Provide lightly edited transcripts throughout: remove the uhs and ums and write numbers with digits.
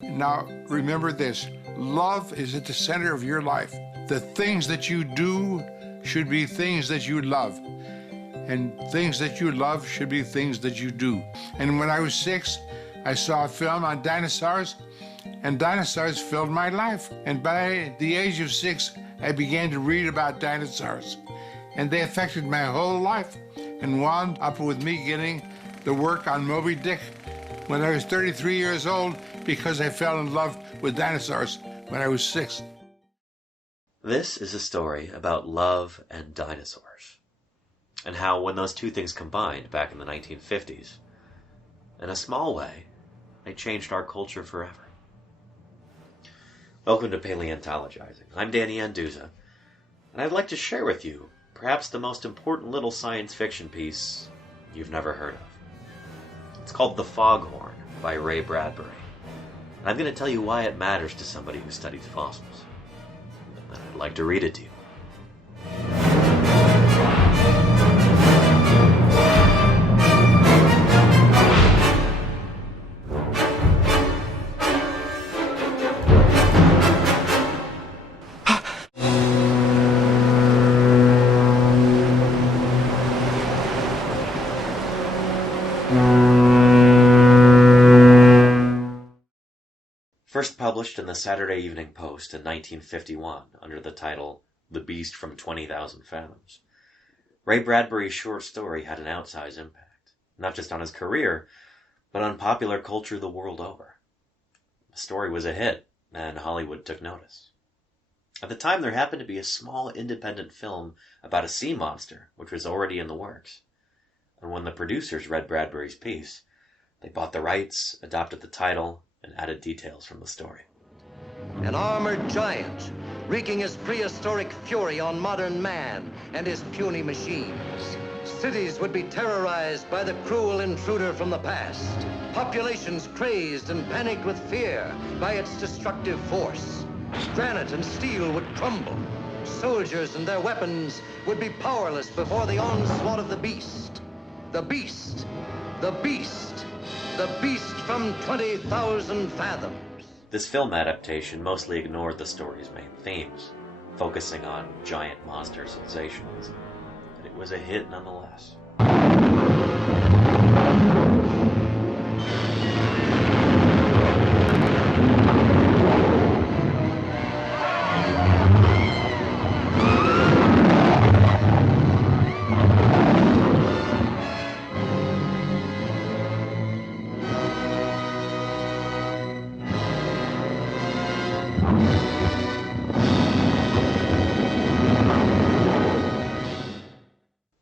Now, remember this. Love is at the center of your life. The things that you do should be things that you love. And things that you love should be things that you do. And when I was 6, I saw a film on dinosaurs, and dinosaurs filled my life. And by the age of 6, I began to read about dinosaurs. And they affected my whole life and wound up with me getting the work on Moby-Dick when I was 33 years old because I fell in love with dinosaurs when I was 6. This is a story about love and dinosaurs, and how when those two things combined back in the 1950s, in a small way, they changed our culture forever. Welcome to Paleontologizing. I'm Danny Anduza, and I'd like to share with you perhaps the most important little science fiction piece you've never heard of. It's called The Foghorn by Ray Bradbury. And I'm going to tell you why it matters to somebody who studies fossils. And I'd like to read it to you. First published in the Saturday Evening Post in 1951 under the title The Beast from 20,000 Fathoms, Ray Bradbury's short story had an outsized impact, not just on his career, but on popular culture the world over. The story was a hit, and Hollywood took notice. At the time, there happened to be a small independent film about a sea monster, which was already in the works. And when the producers read Bradbury's piece, they bought the rights, adopted the title, and added details from the story. An armored giant, wreaking his prehistoric fury on modern man and his puny machines. Cities would be terrorized by the cruel intruder from the past. Populations crazed and panicked with fear by its destructive force. Granite and steel would crumble. Soldiers and their weapons would be powerless before the onslaught of the beast. The beast. The beast. The beast from 20,000 fathoms. This film adaptation mostly ignored the story's main themes, focusing on giant monster sensationalism, but it was a hit nonetheless.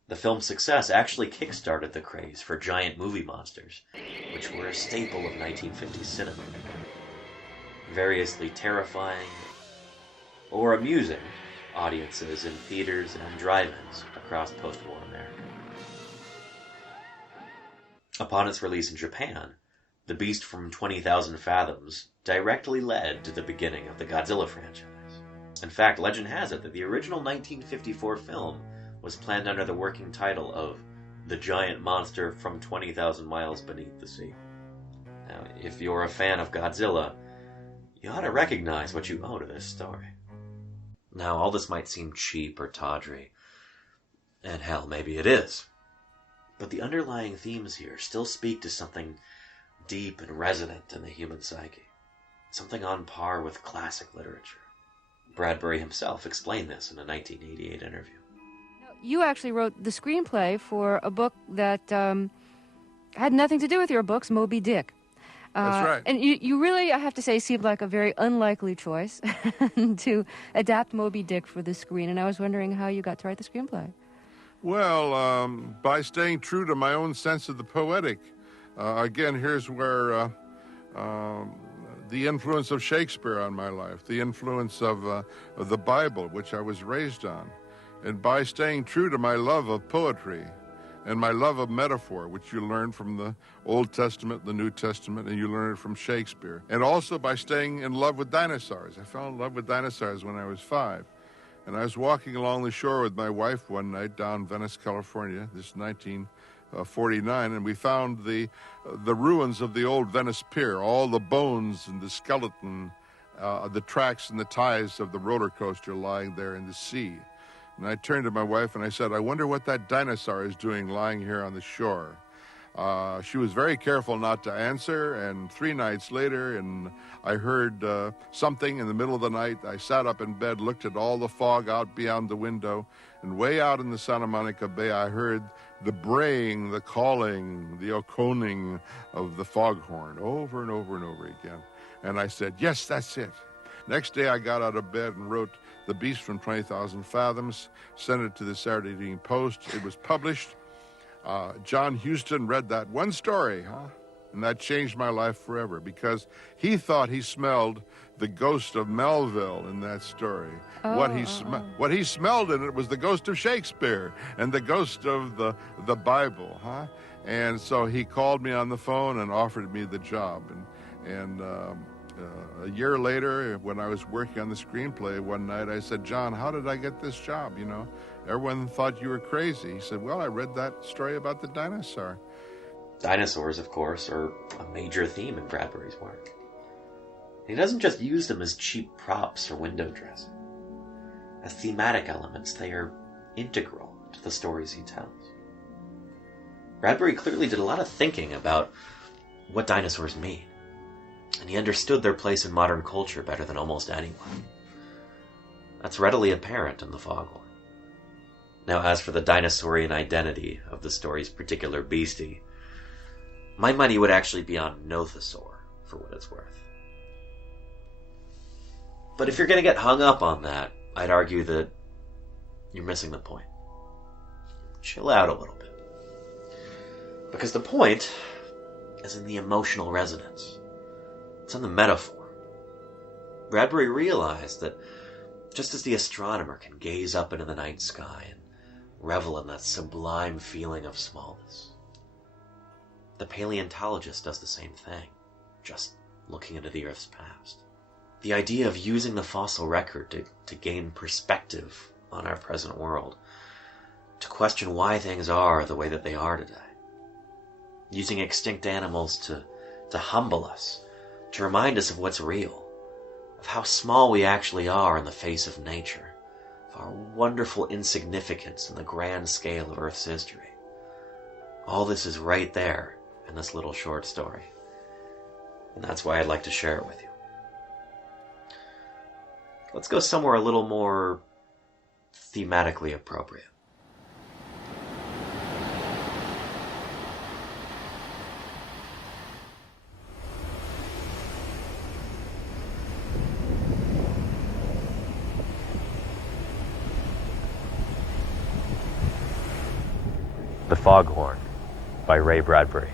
The film's success actually kick-started the craze for giant movie monsters, which were a staple of 1950s cinema. Variously terrifying or amusing audiences in theaters and drive-ins across post-war America. Upon its release in Japan, The Beast from 20,000 Fathoms directly led to the beginning of the Godzilla franchise. In fact, legend has it that the original 1954 film was planned under the working title of The Giant Monster from 20,000 Miles Beneath the Sea. Now, if you're a fan of Godzilla, you ought to recognize what you owe to this story. Now, all this might seem cheap or tawdry, and hell, maybe it is. But the underlying themes here still speak to something deep and resonant in the human psyche. Something on par with classic literature. Bradbury himself explained this in a 1988 interview. You actually wrote the screenplay for a book that had nothing to do with your books, Moby-Dick. That's right. And you really, I have to say, seemed like a very unlikely choice to adapt Moby-Dick for the screen. And I was wondering how you got to write the screenplay. Well, by staying true to my own sense of the poetic. Again, here's where the influence of Shakespeare on my life, the influence of the Bible, which I was raised on. And by staying true to my love of poetry and my love of metaphor, which you learn from the Old Testament, the New Testament, and you learn it from Shakespeare. And also by staying in love with dinosaurs. I fell in love with dinosaurs when I was 5. And I was walking along the shore with my wife one night down Venice, California. This is 49, and we found the ruins of the old Venice Pier, all the bones and the skeleton, the tracks and the ties of the roller coaster lying there in the sea. And I turned to my wife and I said, I wonder what that dinosaur is doing lying here on the shore. She was very careful not to answer, and 3 nights later, and I heard something in the middle of the night. I sat up in bed, looked at all the fog out beyond the window, and way out in the Santa Monica Bay, I heard the braying, the calling, the oconing of the foghorn over and over and over again. And I said, yes, that's it. Next day, I got out of bed and wrote The Beast from 20,000 Fathoms, sent it to the Saturday Evening Post. It was published. John Huston read that one story, and that changed my life forever, because he thought he smelled the ghost of Melville in that story. What he smelled in it was the ghost of Shakespeare and the ghost of the Bible, And so he called me on the phone and offered me the job. And a year later, when I was working on the screenplay one night, I said, John, how did I get this job, Everyone thought you were crazy. He said, well, I read that story about the dinosaur. Dinosaurs, of course, are a major theme in Bradbury's work. He doesn't just use them as cheap props or window dressing. As thematic elements, they are integral to the stories he tells. Bradbury clearly did a lot of thinking about what dinosaurs mean, and he understood their place in modern culture better than almost anyone. That's readily apparent in The Foghorn. Now, as for the dinosaurian identity of the story's particular beastie, my money would actually be on Nothosaur, for what it's worth. But if you're going to get hung up on that, I'd argue that you're missing the point. Chill out a little bit. Because the point is in the emotional resonance. It's in the metaphor. Bradbury realized that just as the astronomer can gaze up into the night sky and revel in that sublime feeling of smallness, the paleontologist does the same thing, just looking into the Earth's past. The idea of using the fossil record to gain perspective on our present world, to question why things are the way that they are today. Using extinct animals to humble us, to remind us of what's real, of how small we actually are in the face of nature, of our wonderful insignificance in the grand scale of Earth's history. All this is right there in this little short story. And that's why I'd like to share it with you. Let's go somewhere a little more thematically appropriate. The Foghorn by Ray Bradbury.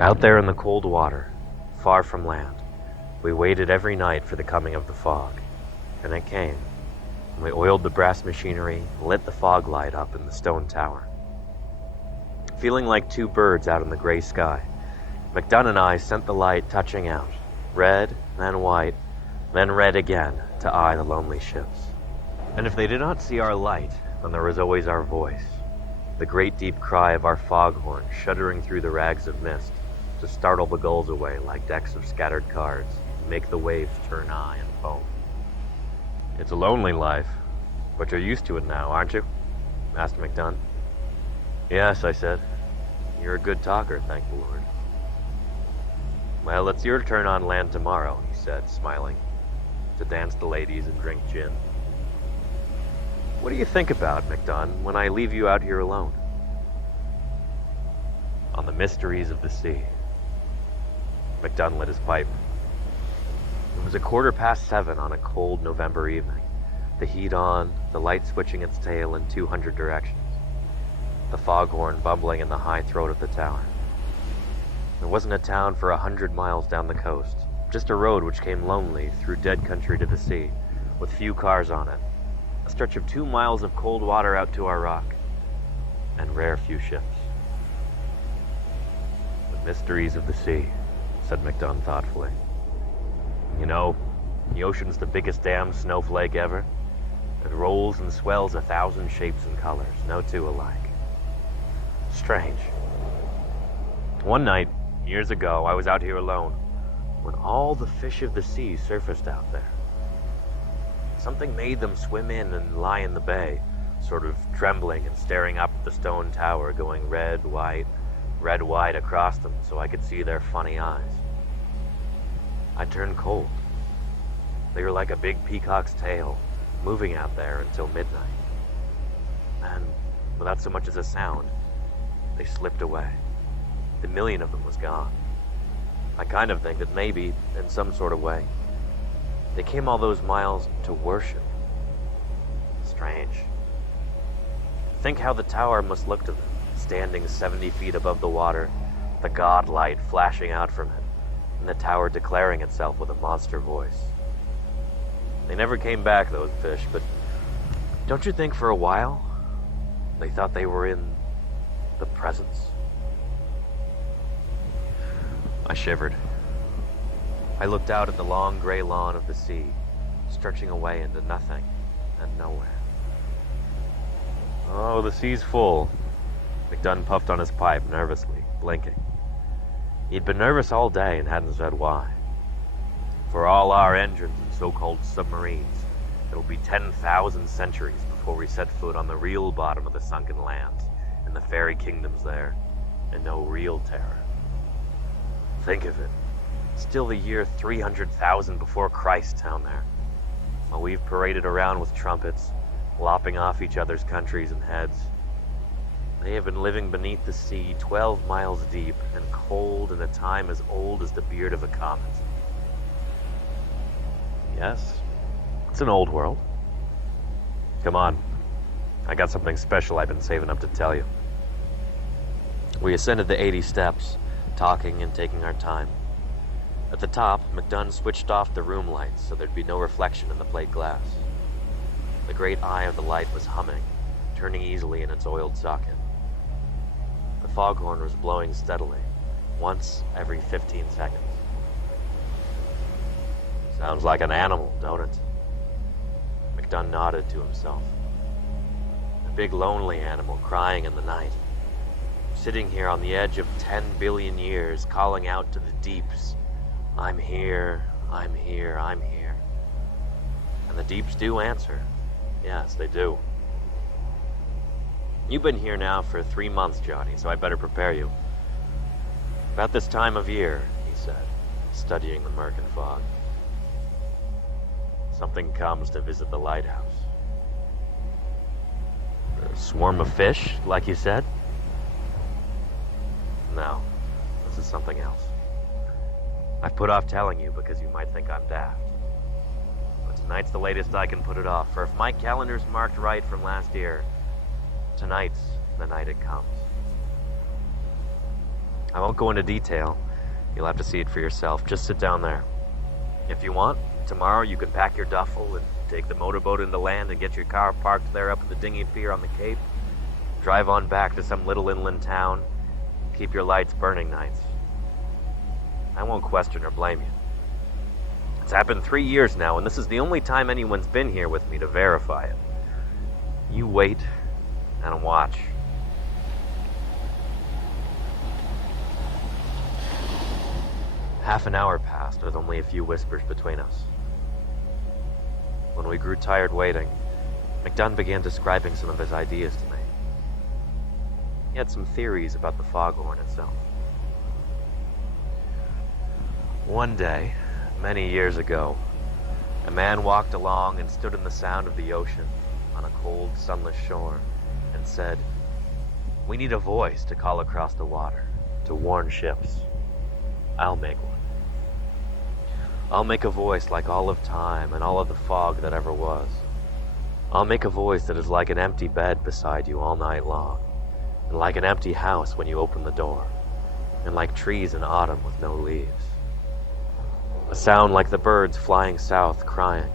Out there in the cold water, far from land, we waited every night for the coming of the fog, and it came. And we oiled the brass machinery and lit the fog light up in the stone tower. Feeling like two birds out in the gray sky, McDunn and I sent the light touching out, red, then white, then red again, to eye the lonely ships. And if they did not see our light, then there was always our voice, the great deep cry of our foghorn shuddering through the rags of mist to startle the gulls away like decks of scattered cards, and make the waves turn high and foam. It's a lonely life, but you're used to it now, aren't you? Asked McDunn. Yes, I said. You're a good talker, thank the Lord. Well, it's your turn on land tomorrow, he said, smiling, to dance the ladies and drink gin. What do you think about, McDunn, when I leave you out here alone? On the mysteries of the sea. McDunn lit his pipe. It was 7:15 on a cold November evening, the heat on, the light switching its tail in 200 directions, the foghorn bumbling in the high throat of the tower. There wasn't a town for 100 miles down the coast, just a road which came lonely through dead country to the sea, with few cars on it, a stretch of 2 miles of cold water out to our rock, and rare few ships. The mysteries of the sea, said McDunn thoughtfully. You know, the ocean's the biggest damn snowflake ever. It rolls and swells 1,000 shapes and colors, no two alike. Strange. One night, years ago, I was out here alone when all the fish of the sea surfaced out there. Something made them swim in and lie in the bay, sort of trembling and staring up at the stone tower, going red, white across them so I could see their funny eyes. I turned cold. They were like a big peacock's tail, moving out there until midnight. And without so much as a sound, they slipped away. The million of them was gone. I kind of think that maybe, in some sort of way, they came all those miles to worship. Strange. Think how the tower must look to them, standing 70 feet above the water, the god light flashing out from it, and the tower declaring itself with a monster voice. They never came back, those fish, but don't you think for a while they thought they were in the presence? I shivered. I looked out at the long gray lawn of the sea, stretching away into nothing and nowhere. Oh, the sea's full. McDunn puffed on his pipe nervously, blinking. He'd been nervous all day and hadn't said why. For all our engines and so-called submarines, it'll be 10,000 centuries before we set foot on the real bottom of the sunken lands and the fairy kingdoms there, and no real terror. Think of it. Still the year 300,000 before Christ down there. While we've paraded around with trumpets, lopping off each other's countries and heads. They have been living beneath the sea 12 miles deep and cold in a time as old as the beard of a comet. Yes, it's an old world. Come on, I got something special I've been saving up to tell you. We ascended the 80 steps, talking and taking our time. At the top, McDunn switched off the room lights so there'd be no reflection in the plate glass. The great eye of the light was humming, turning easily in its oiled socket. The foghorn was blowing steadily, once every 15 seconds. Sounds like an animal, don't it? McDunn nodded to himself. A big lonely animal crying in the night. Sitting here on the edge of 10 billion years, calling out to the deeps, I'm here, I'm here, I'm here. And the deeps do answer. Yes, they do. You've been here now for 3 months, Johnny, so I'd better prepare you. About this time of year, he said, studying the murk and fog. Something comes to visit the lighthouse. A swarm of fish, like you said? No, this is something else. I've put off telling you because you might think I'm daft. But tonight's the latest I can put it off, for if my calendar's marked right from last year, tonight's the night it comes. I won't go into detail. You'll have to see it for yourself. Just sit down there. If you want, tomorrow you can pack your duffel and take the motorboat into land and get your car parked there up at the dinghy pier on the Cape. Drive on back to some little inland town. Keep your lights burning nights. I won't question or blame you. It's happened 3 years now, and this is the only time anyone's been here with me to verify it. You wait and watch. Half an hour passed with only a few whispers between us. When we grew tired waiting, McDunn began describing some of his ideas to me. He had some theories about the foghorn itself. One day, many years ago, a man walked along and stood in the sound of the ocean on a cold, sunless shore and said, "We need a voice to call across the water, to warn ships. I'll make one. I'll make a voice like all of time and all of the fog that ever was. I'll make a voice that is like an empty bed beside you all night long, and like an empty house when you open the door, and like trees in autumn with no leaves. A sound like the birds flying south crying,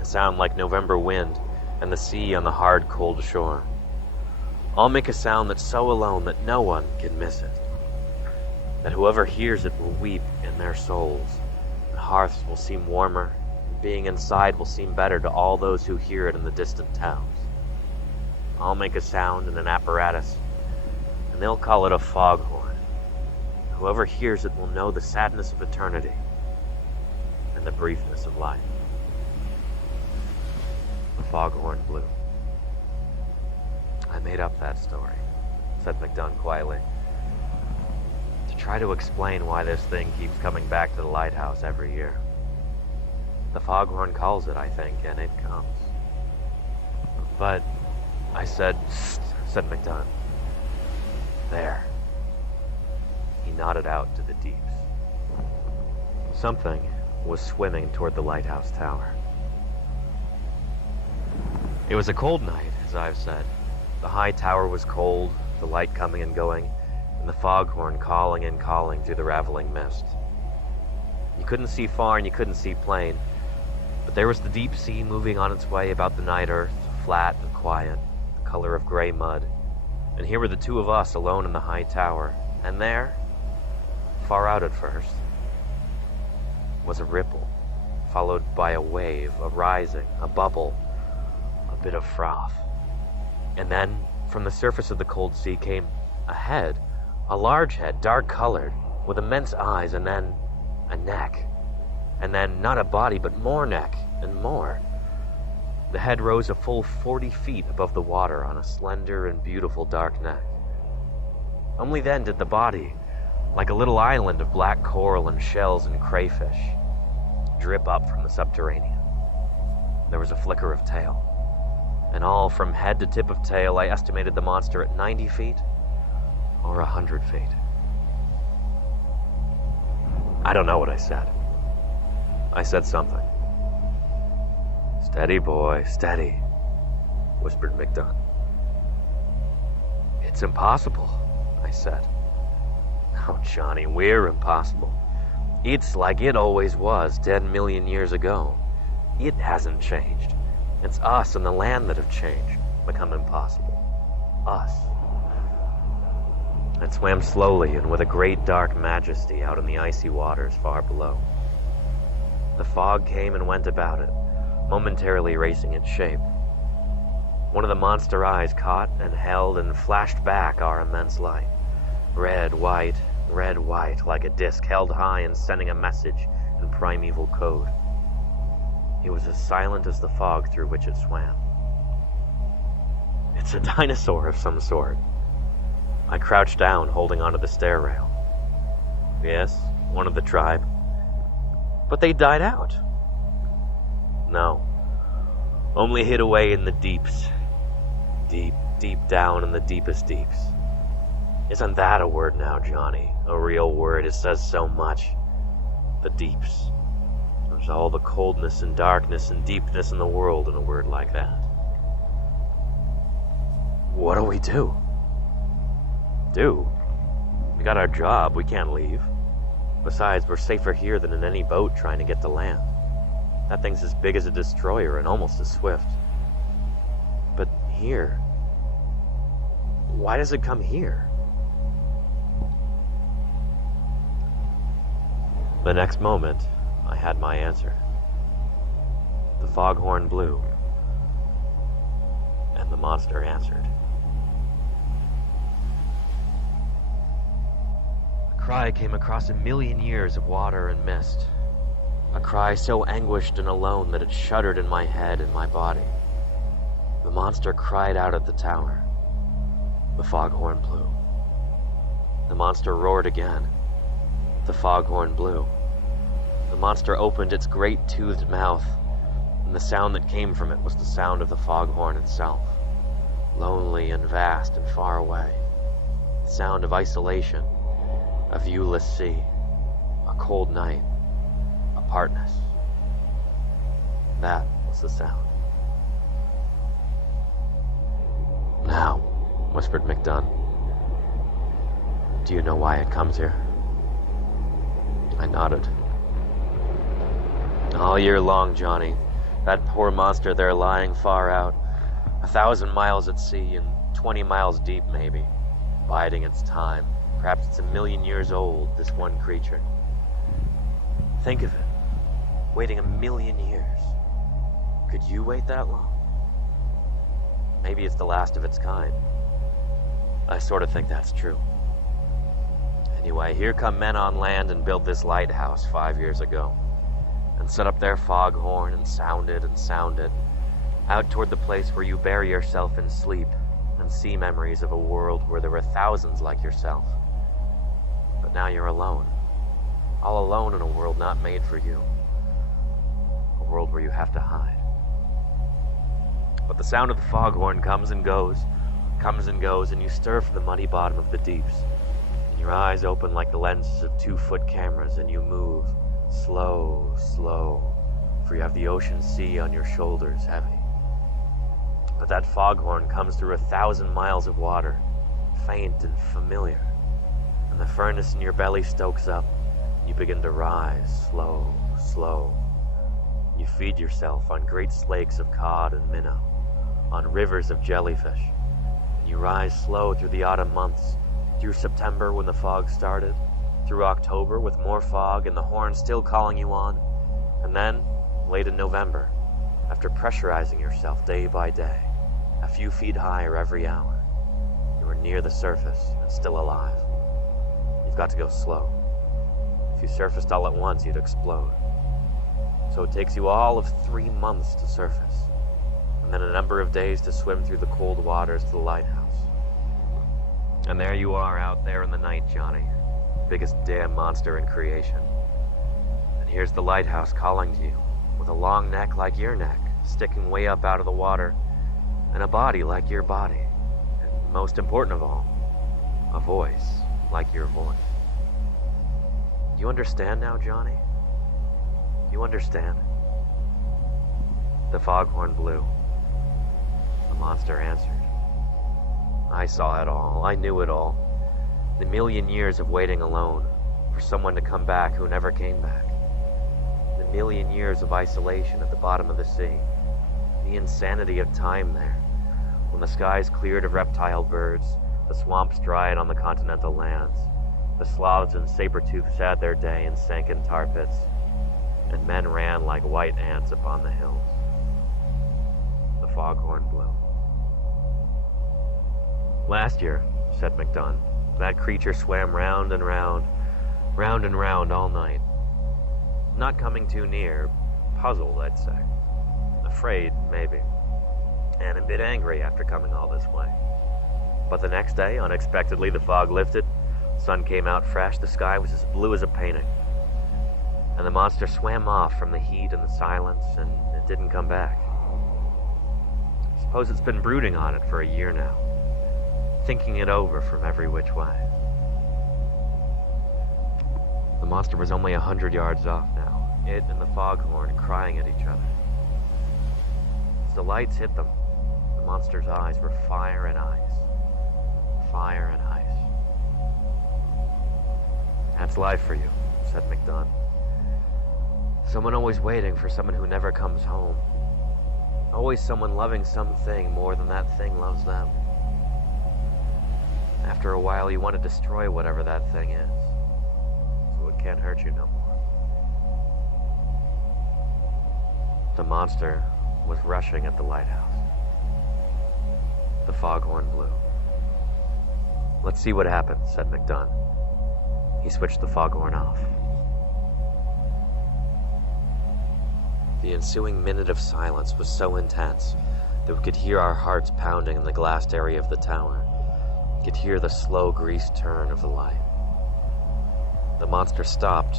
a sound like November wind and the sea on the hard, cold shore. I'll make a sound that's so alone that no one can miss it, that whoever hears it will weep in their souls, and hearths will seem warmer, and being inside will seem better to all those who hear it in the distant towns. I'll make a sound and an apparatus they'll call it a foghorn. Whoever hears it will know the sadness of eternity and the briefness of life. The foghorn blew. I made up that story, said McDunn quietly, to try to explain why this thing keeps coming back to the lighthouse every year. The foghorn calls it, I think, and it comes. But, I said McDunn. There. He nodded out to the deeps. Something was swimming toward the lighthouse tower. It was a cold night, as I've said. The high tower was cold, the light coming and going, and the foghorn calling and calling through the raveling mist. You couldn't see far and you couldn't see plain, but there was the deep sea moving on its way about the night earth, flat and quiet, the color of gray mud. And here were the two of us alone in the high tower, and there, far out at first, was a ripple, followed by a wave, a rising, a bubble, a bit of froth. And then, from the surface of the cold sea came a head, a large head, dark-colored, with immense eyes, and then a neck. And then not a body, but more neck, and more. The head rose a full 40 feet above the water on a slender and beautiful dark neck. Only then did the body, like a little island of black coral and shells and crayfish, drip up from the subterranean. There was a flicker of tail. And all from head to tip of tail, I estimated the monster at 90 feet or 100 feet. I don't know what I said. I said something. "Steady, boy, steady," whispered McDunn. "It's impossible," I said. "Oh, Johnny, we're impossible. It's like it always was 10 million years ago. It hasn't changed. It's us and the land that have changed, become impossible. Us." It swam slowly and with a great dark majesty out in the icy waters far below. The fog came and went about it, momentarily erasing its shape. One of the monster eyes caught and held and flashed back our immense light. Red, white, like a disc held high and sending a message in primeval code. It was as silent as the fog through which it swam. "It's a dinosaur of some sort." I crouched down, holding onto the stair rail. "Yes, one of the tribe. But they died out." "No. Only hid away in the deeps. Deep, deep down in the deepest deeps. Isn't that a word now, Johnny? A real word. It says so much. The deeps. There's all the coldness and darkness and deepness in the world in a word like that." "What do we do?" "Do? We got our job. We can't leave. Besides, we're safer here than in any boat trying to get to land. That thing's as big as a destroyer and almost as swift. But here? Why does it come here?" The next moment, I had my answer. The foghorn blew, and the monster answered. A cry came across a million years of water and mist. A cry so anguished and alone that it shuddered in my head and my body. The monster cried out at the tower. The foghorn blew. The monster roared again. The foghorn blew. The monster opened its great toothed mouth, and the sound that came from it was the sound of the foghorn itself, lonely and vast and far away. The sound of isolation, a viewless sea, a cold night, apartness. That was the sound. "Now," whispered McDunn, "do you know why it comes here?" I nodded. "All year long, Johnny. That poor monster there lying far out, 1,000 miles at sea and 20 miles deep maybe, biding its time. Perhaps it's 1,000,000 years old, this one creature. Think of it, waiting 1,000,000 years. Could you wait that long? Maybe it's the last of its kind. I sort of think that's true. Anyway, here come men on land and build this lighthouse 5 years ago, and set up their foghorn and sound it, out toward the place where you bury yourself in sleep and see memories of a world where there were thousands like yourself. But now you're alone. All alone in a world not made for you. A world where you have to hide. But the sound of the foghorn comes and goes, and you stir from the muddy bottom of the deeps. And your eyes open like the lenses of 2-foot cameras, and you move, slow, for you have the ocean sea on your shoulders, heavy. But that foghorn comes through 1,000 miles of water, faint and familiar, and the furnace in your belly stokes up. You begin to rise, slow. You feed yourself on great slakes of cod and minnow, on rivers of jellyfish, and you rise slow through the autumn months, through September when the fog started, through October with more fog and the horn still calling you on, and then, late in November, after pressurizing yourself day by day, a few feet higher every hour, you are near the surface and still alive. You've got to go slow. If you surfaced all at once, you'd explode. So it takes you all of 3 months to surface, and then a number of days to swim through the cold waters to the lighthouse. And there you are out there in the night, Johnny. Biggest damn monster in creation. And here's the lighthouse calling to you, with a long neck like your neck, sticking way up out of the water, and a body like your body. And most important of all, a voice like your voice. Do you understand now, Johnny? You understand? The foghorn blew. The monster answered. I saw it all. I knew it all. The million years of waiting alone for someone to come back who never came back. The million years of isolation at the bottom of the sea. The insanity of time there, when the skies cleared of reptile birds, the swamps dried on the continental lands, the sloths and saber-toothed had their day and sank in tar pits, and men ran like white ants upon the hills. The foghorn blew. Last year, said McDunn, that creature swam round and round all night. Not coming too near, puzzled, I'd say. Afraid, maybe. And a bit angry after coming all this way. But the next day, unexpectedly, the fog lifted, sun came out fresh, the sky was as blue as a painting. And the monster swam off from the heat and the silence, and it didn't come back. I suppose it's been brooding on it for a year now, thinking it over from every which way. The monster was only 100 yards off now, it and the foghorn crying at each other. As the lights hit them, the monster's eyes were fire and ice. Fire and ice. That's life for you, said McDunn. Someone always waiting for someone who never comes home. Always someone loving something more than that thing loves them. After a while, you want to destroy whatever that thing is, so it can't hurt you no more. The monster was rushing at the lighthouse. The foghorn blew. Let's see what happens, said McDunn. He switched the foghorn off. The ensuing minute of silence was so intense that we could hear our hearts pounding in the glassed area of the tower. We could hear the slow greased turn of the light. The monster stopped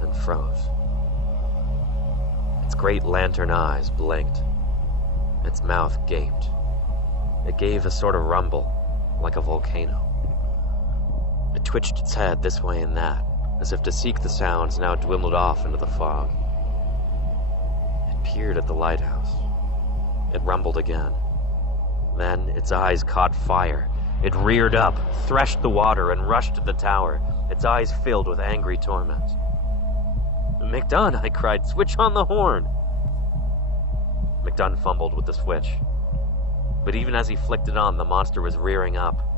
and froze. Its great lantern eyes blinked. Its mouth gaped. It gave a sort of rumble, like a volcano. It twitched its head this way and that, as if to seek the sounds now dwindled off into the fog. It peered at the lighthouse. It rumbled again. Then its eyes caught fire. It reared up, threshed the water, and rushed at the tower, its eyes filled with angry torment. McDunn, I cried, switch on the horn! McDunn fumbled with the switch. But even as he flicked it on, the monster was rearing up.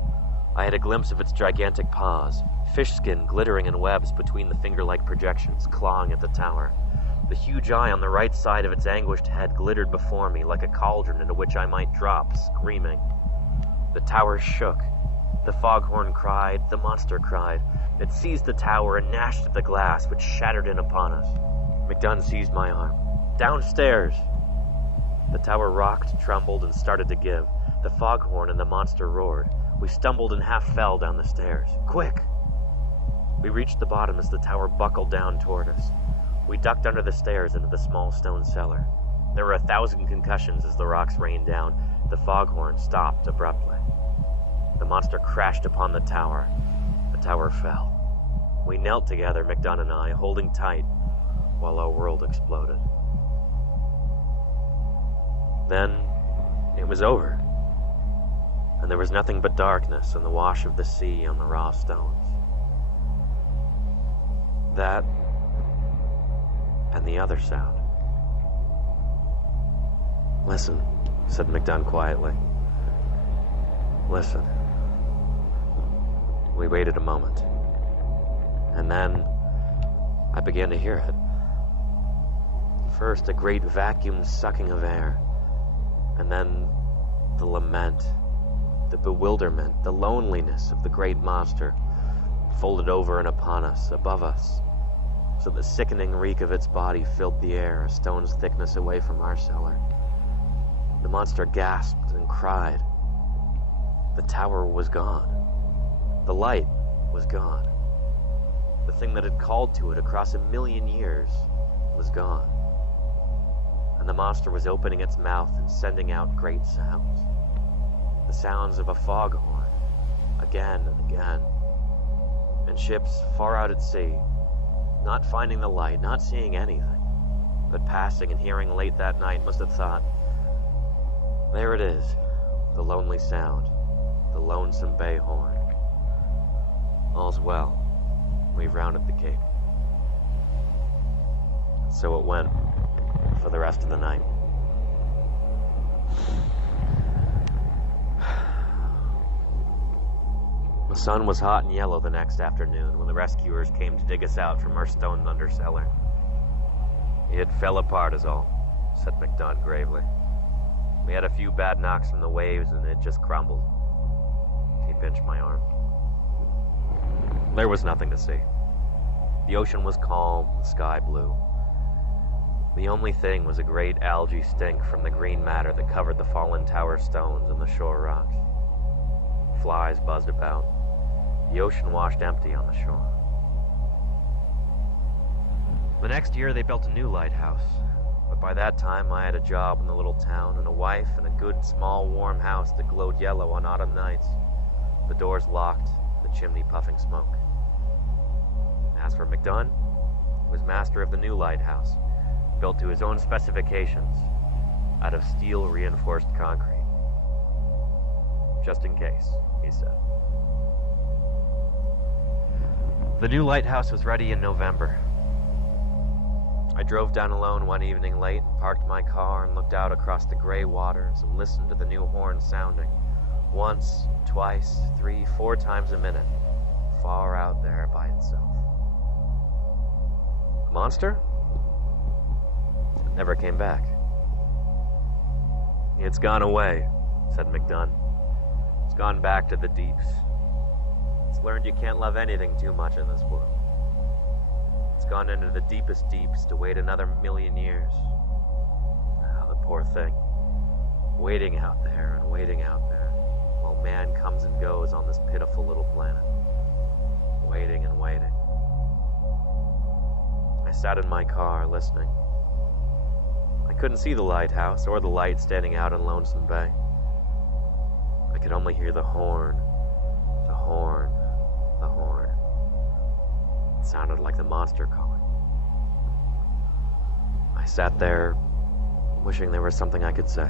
I had a glimpse of its gigantic paws, fish skin glittering in webs between the finger-like projections, clawing at the tower. The huge eye on the right side of its anguished head glittered before me like a cauldron into which I might drop, screaming. The tower shook, The foghorn cried, the monster cried. It seized the tower and gnashed at the glass, which shattered in upon us. McDunn seized my arm. Downstairs! The tower rocked, trembled, and started to give. The foghorn and the monster roared. We stumbled and half fell down the stairs. Quick! We reached the bottom as the tower buckled down toward us. We ducked under the stairs into the small stone cellar. There were 1,000 concussions as the rocks rained down. The foghorn stopped abruptly. The monster crashed upon the tower. The tower fell. We knelt together, McDunn and I, holding tight, while our world exploded. Then, it was over. And there was nothing but darkness and the wash of the sea on the raw stones. That, and the other sound. Listen, said McDunn quietly. Listen. We waited a moment. And then, I began to hear it. First, a great vacuum sucking of air. And then, the lament, the bewilderment, the loneliness of the great monster, folded over and upon us, above us, so the sickening reek of its body filled the air a stone's thickness away from our cellar. The monster gasped and cried. The tower was gone. The light was gone. The thing that had called to it across 1,000,000 years was gone. And the monster was opening its mouth and sending out great sounds. The sounds of a foghorn, again and again. And ships far out at sea, not finding the light, not seeing anything, but passing and hearing late that night must have thought, there it is, the lonely sound, the lonesome bay horn. All's well. We've rounded the cape. So it went for the rest of the night. The sun was hot and yellow the next afternoon when the rescuers came to dig us out from our stone under cellar. It fell apart is all, said McDunn gravely. We had a few bad knocks from the waves and it just crumbled. He pinched my arm. There was nothing to see. The ocean was calm, the sky blue. The only thing was a great algae stink from the green matter that covered the fallen tower stones and the shore rocks. Flies buzzed about. The ocean washed empty on the shore. The next year they built a new lighthouse, but by that time I had a job in the little town and a wife and a good, small, warm house that glowed yellow on autumn nights, the doors locked, the chimney puffing smoke. As for McDunn, he was master of the new lighthouse, built to his own specifications, out of steel-reinforced concrete. Just in case, he said. The new lighthouse was ready in November. I drove down alone one evening late, parked my car, and looked out across the gray waters and listened to the new horn sounding, once, twice, 3, 4 times a minute, far out there by itself. The monster? It never came back. It's gone away, said McDunn. It's gone back to the deeps. It's learned you can't love anything too much in this world. It's gone into the deepest deeps to wait another 1,000,000 years. Ah, the poor thing. Waiting out there and waiting out there, while man comes and goes on this pitiful little planet. Waiting and waiting. I sat in my car, listening. I couldn't see the lighthouse or the light standing out in Lonesome Bay. I could only hear the horn, the horn, the horn. It sounded like the monster calling. I sat there, wishing there was something I could say.